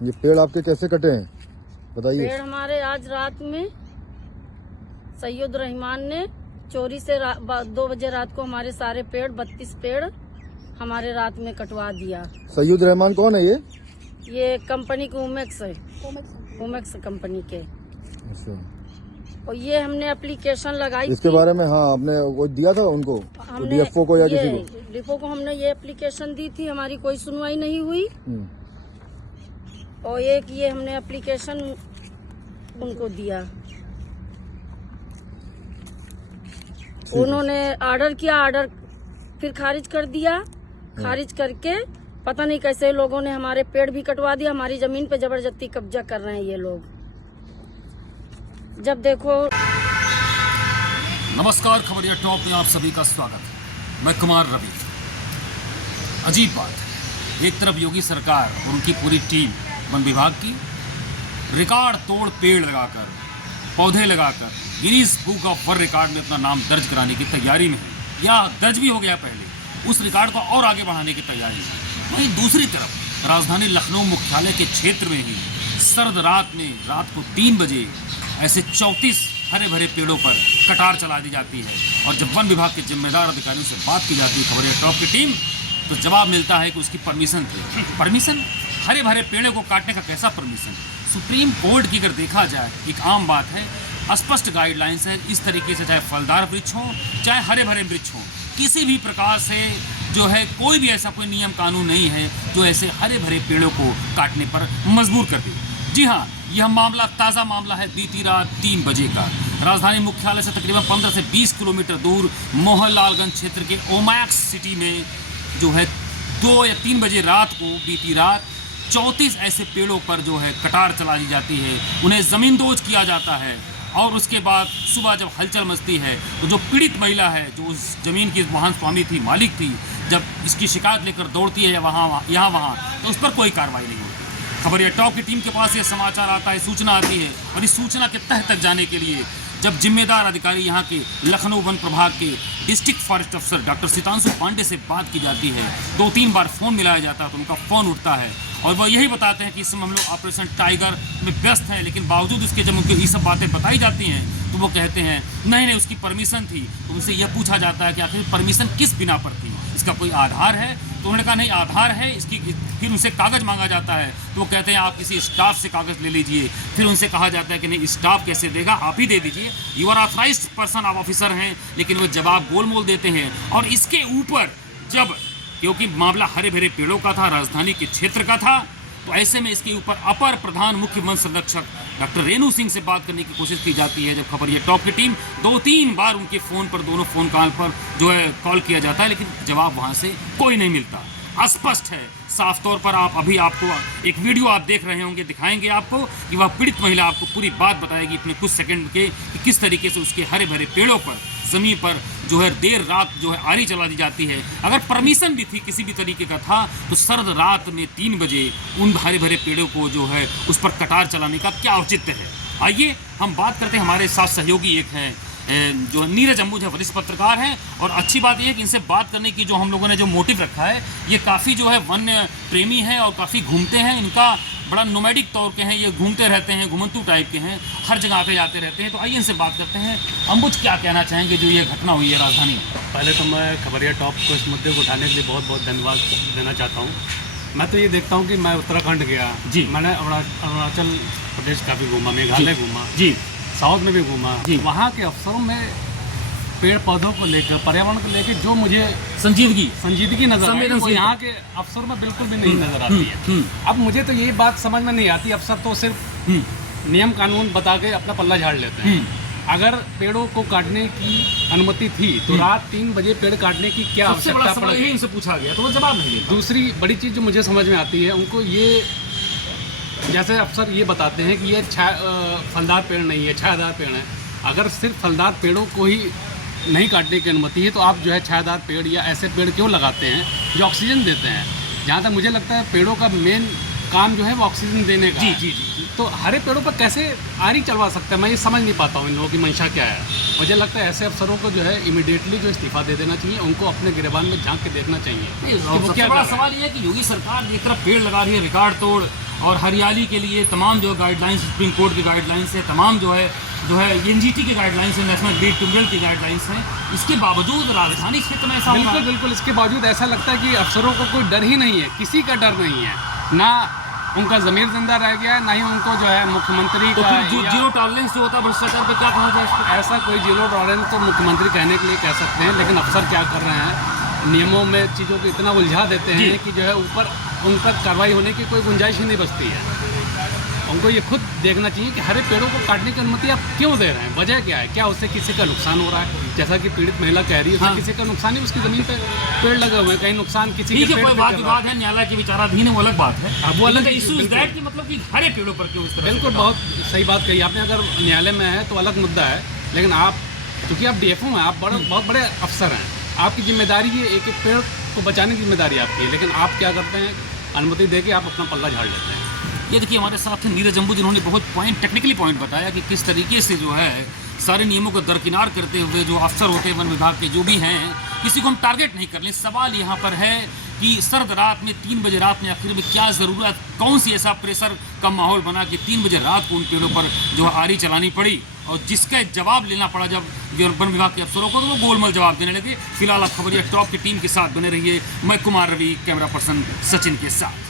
ये पेड़ आपके कैसे कटे हैं बताइए। पेड़ हमारे आज रात में सैयद रहमान ने चोरी से 2 बजे रात को हमारे सारे पेड़ 32 पेड़ हमारे रात में कटवा दिया। सैयद रहमान कौन है ये कंपनी के उमेक्स है, उमेक्स कंपनी के। अच्छा। और ये हमने एप्लीकेशन लगाई इसके बारे में हाँ आपने वो दिया था उनको, डीएफओ को या किसी को? डीएफओ को हमने ये एप्लीकेशन दी थी, हमारी कोई सुनवाई नहीं हुई। और एक ये हमने एप्लीकेशन उनको दिया, उन्होंने ऑर्डर किया, ऑर्डर फिर खारिज कर दिया। खारिज करके पता नहीं कैसे लोगों ने हमारे पेड़ भी कटवा दिया, हमारी जमीन पे जबरदस्ती कब्जा कर रहे हैं ये लोग। जब देखो। नमस्कार, खबरिया टॉप में आप सभी का स्वागत है। मैं कुमार रवि। अजीब बात है, एक तरफ योगी सरकार और उनकी पूरी टीम वन विभाग की रिकॉर्ड तोड़ पेड़ लगाकर, पौधे लगाकर Guinness book of world record में अपना नाम दर्ज कराने की तैयारी में है, या दर्ज भी हो गया पहले, उस रिकॉर्ड को और आगे बढ़ाने की तैयारी है। वहीं दूसरी तरफ राजधानी लखनऊ मुख्यालय के क्षेत्र में ही सर्द रात में रात को 3 बजे ऐसे 34 हरे भरे पेड़ों पर कटार चला दी जाती है। और जब वन विभाग के जिम्मेदार अधिकारियों से बात की जाती है खबरिया टॉप की टीम, तो जवाब मिलता है कि उसकी परमिशन थी। परमिशन? हरे भरे पेड़ों को काटने का कैसा परमिशन? सुप्रीम कोर्ट की अगर देखा जाए, एक आम बात है, स्पष्ट गाइडलाइंस है इस तरीके से, चाहे फलदार वृक्ष हो चाहे हरे भरे वृक्ष हो, किसी भी प्रकार से जो है कोई भी ऐसा कोई नियम कानून नहीं है जो ऐसे हरे भरे पेड़ों को काटने पर मजबूर कर दे। जी हाँ, यह मामला ताज़ा मामला है बीती रात 3 बजे का। राजधानी मुख्यालय से तकरीबन 15 से 20 किलोमीटर दूर मोहनलालगंज क्षेत्र के ओमैक्स सिटी में जो है 2 या 3 बजे रात को बीती रात 34 ऐसे पेड़ों पर जो है कटार चला दी जाती है, उन्हें ज़मींदोज किया जाता है। और उसके बाद सुबह जब हलचल मचती है तो जो पीड़ित महिला है, जो उस ज़मीन की महान स्वामी थी, मालिक थी, जब इसकी शिकायत लेकर दौड़ती है यहाँ वहाँ, तो उस पर कोई कार्रवाई नहीं होती। खबरिया टॉप की टीम के पास ये समाचार आता है, सूचना आती है, और इस सूचना के तह तक जाने के लिए जब जिम्मेदार अधिकारी यहाँ के लखनऊ वन प्रभाग के डिस्ट्रिक्ट फॉरेस्ट अफसर डॉक्टर सितांशु पांडे से बात की जाती है, 2-3 बार फ़ोन मिलाया जाता है तो उनका फ़ोन उठता है और वह यही बताते हैं कि इस समय हम लोग ऑपरेशन टाइगर में व्यस्त हैं। लेकिन बावजूद उसके जब उनको ये सब बातें बताई जाती हैं तो वो कहते हैं नहीं उसकी परमिशन थी। तो उनसे यह पूछा जाता है कि आखिर परमिशन किस बिना पर थी, इसका कोई आधार है? तो उन्होंने कहा नहीं आधार है इसकी। फिर उनसे कागज़ मांगा जाता है तो वो कहते हैं आप किसी स्टाफ से कागज़ ले लीजिए। फिर उनसे कहा जाता है कि नहीं स्टाफ कैसे देगा, आप ही दे दीजिए, यू आर ऑथराइज्ड पर्सन, आप ऑफिसर हैं। लेकिन वो जवाब गोल मोल देते हैं। और इसके ऊपर जब, क्योंकि मामला हरे भरे पेड़ों का था, राजधानी के क्षेत्र का था, तो ऐसे में इसके ऊपर अपर प्रधान मुख्य वन संरक्षक डॉक्टर रेणु सिंह से बात करने की कोशिश की जाती है। जब खबरिया टॉप की टीम 2-3 बार उनके फ़ोन पर, दोनों फ़ोन कॉल पर जो है कॉल किया जाता है, लेकिन जवाब वहाँ से कोई नहीं मिलता। अस्पष्ट है, साफ तौर पर आपको एक वीडियो आप देख रहे होंगे, दिखाएंगे आपको कि वह पीड़ित महिला आपको पूरी बात बताएगी अपने कुछ सेकंड के कि किस तरीके से उसके हरे भरे पेड़ों पर, ज़मीन पर जो है देर रात जो है आरी चला दी जाती है। अगर परमिशन भी थी, किसी भी तरीके का था, तो सर्द रात में 3 बजे उन हरे भरे पेड़ों को जो है उस पर कटार चलाने का क्या औचित्य है। आइए हम बात करते हैं, हमारे साथ सहयोगी एक हैं जो नीरज अंबुज है, वरिष्ठ पत्रकार हैं। और अच्छी बात यह है कि इनसे बात करने की जो हम लोगों ने जो मोटिव रखा है, ये काफ़ी जो है वन्य प्रेमी हैं और काफ़ी घूमते हैं। इनका बड़ा नोमैडिक तौर के हैं, ये घूमते रहते हैं, घुमंतू टाइप के हैं, हर जगह आते जाते रहते हैं। तो आइए इनसे बात करते हैं। अंबुज क्या कहना चाहेंगे जो ये घटना हुई है राजधानी में? पहले तो मैं खबरिया टॉप को इस मुद्दे को उठाने के लिए बहुत बहुत धन्यवाद देना चाहता हूँ। मैं तो ये देखता हूँ कि मैं उत्तराखंड गया जी, मैंने अरुणाचल प्रदेश काफ़ी घूमा, मेघालय घूमा जी, साउथ में भी घूमा जी। वहाँ के अफसरों में पेड़ पौधों को लेकर, पर्यावरण को लेकर जो मुझे संजीदगी नजर आई, वो यहाँ के अफसर में बिल्कुल भी नहीं नजर आती है। अब मुझे तो यही बात समझ में नहीं आती, अफसर तो सिर्फ नियम कानून बता के अपना पल्ला झाड़ लेते हैं। अगर पेड़ों को काटने की अनुमति थी तो रात 3 बजे पेड़ काटने की क्या आवश्यकता पड़ी? इनसे पूछा गया तो वो जवाब नहीं दिया। दूसरी बड़ी चीज़ जो मुझे समझ में आती है, उनको ये, जैसे अफसर ये बताते हैं कि ये फलदार पेड़ नहीं है, छायादार पेड़ है। अगर सिर्फ फलदार पेड़ों को ही नहीं काटने की अनुमति है तो आप जो है छायादार पेड़ या ऐसे पेड़ क्यों लगाते हैं जो ऑक्सीजन देते हैं? जहाँ तक मुझे लगता है पेड़ों का मेन काम जो है वो ऑक्सीजन देने का। जी। तो हरे पेड़ों पर कैसे आरी चलवा सकते हैं? मैं ये समझ नहीं पाता हूँ इन लोगों की मंशा क्या है। मुझे लगता है ऐसे अफसरों को जो है इमीडिएटली जो इस्तीफा दे देना चाहिए, उनको अपने गिरबान में झांक के देखना चाहिए। क्या बड़ा सवाल ये है कि योगी सरकार एक तरफ पेड़ लगा रही है रिकॉर्ड तोड़, और हरियाली के लिए तमाम जो गाइडलाइंस, सुप्रीम कोर्ट की गाइडलाइंस है, तमाम जो है एनजीटी की गाइडलाइंस है, नेशनल ग्रीन ट्रिब्यूनल की गाइडलाइंस हैं, इसके बावजूद राजधानी क्षेत्र में ऐसा बिल्कुल बिल्कुल, इसके बावजूद ऐसा लगता है कि अफसरों को कोई डर ही नहीं है, किसी का डर नहीं है, ना उनका ज़मीर जिंदा रह गया है, ना ही उनको जो है मुख्यमंत्री तो का फिर जो जीरो टॉलरेंस जो होता है भ्रष्टाचार पे, क्या कहा जाए इस पर? ऐसा कोई जीरो टॉलरेंस तो मुख्यमंत्री कहने के लिए कह सकते हैं, लेकिन अफसर क्या कर रहे हैं, नियमों में चीज़ों को इतना उलझा देते हैं कि जो है ऊपर उन तक कार्रवाई होने की कोई गुंजाइश ही नहीं बचती है। उनको ये खुद देखना चाहिए कि हरे पेड़ों को काटने की अनुमति आप क्यों दे रहे हैं, वजह क्या है, क्या उससे किसी का नुकसान हो रहा है, जैसा कि पीड़ित महिला कह रही है, उससे किसी का नुकसान नहीं, उसकी ज़मीन पे पेड़ लगे हुए हैं, कहीं नुकसान किसी के पेड़ कोई बात विवाद है, न्यायालय की विचाराधीन है, वो अलग बात है। अब वो अलग इशू इज दैट कि मतलब कि हरे पेड़ों पर क्यों इस तरह? बिल्कुल, बहुत सही बात कही आपने। अगर न्यायालय में है तो अलग मुद्दा है, लेकिन आप चूँकि आप DFO हैं, आप बहुत बड़े अफसर हैं, आपकी जिम्मेदारी है एक एक पेड़ को बचाने की जिम्मेदारी आपकी है, लेकिन आप क्या करते हैं, अनुमति दे के आप अपना पल्ला झाड़ लेते हैं। ये देखिए हमारे साथ हैं नीरज अंबू, जिन्होंने बहुत टेक्निकली पॉइंट बताया कि किस तरीके से जो है सारे नियमों को दरकिनार करते हुए जो अफसर होते हैं वन विभाग के, जो भी हैं, किसी को हम टारगेट नहीं कर लें। सवाल यहाँ पर है कि सर्द रात में 3 बजे रात में आखिर में क्या ज़रूरत, कौन सी ऐसा प्रेशर का माहौल बना कि 3 बजे रात को उन पेड़ों पर जो आरी चलानी पड़ी, और जिसका जवाब लेना पड़ा जब वन विभाग के अफसरों को, तो वो गोलमोल जवाब देने लगे। फिलहाल आप खबरिया टॉप की टीम के साथ बने रहिए। मैं कुमार रवि, कैमरा पर्सन सचिन के साथ।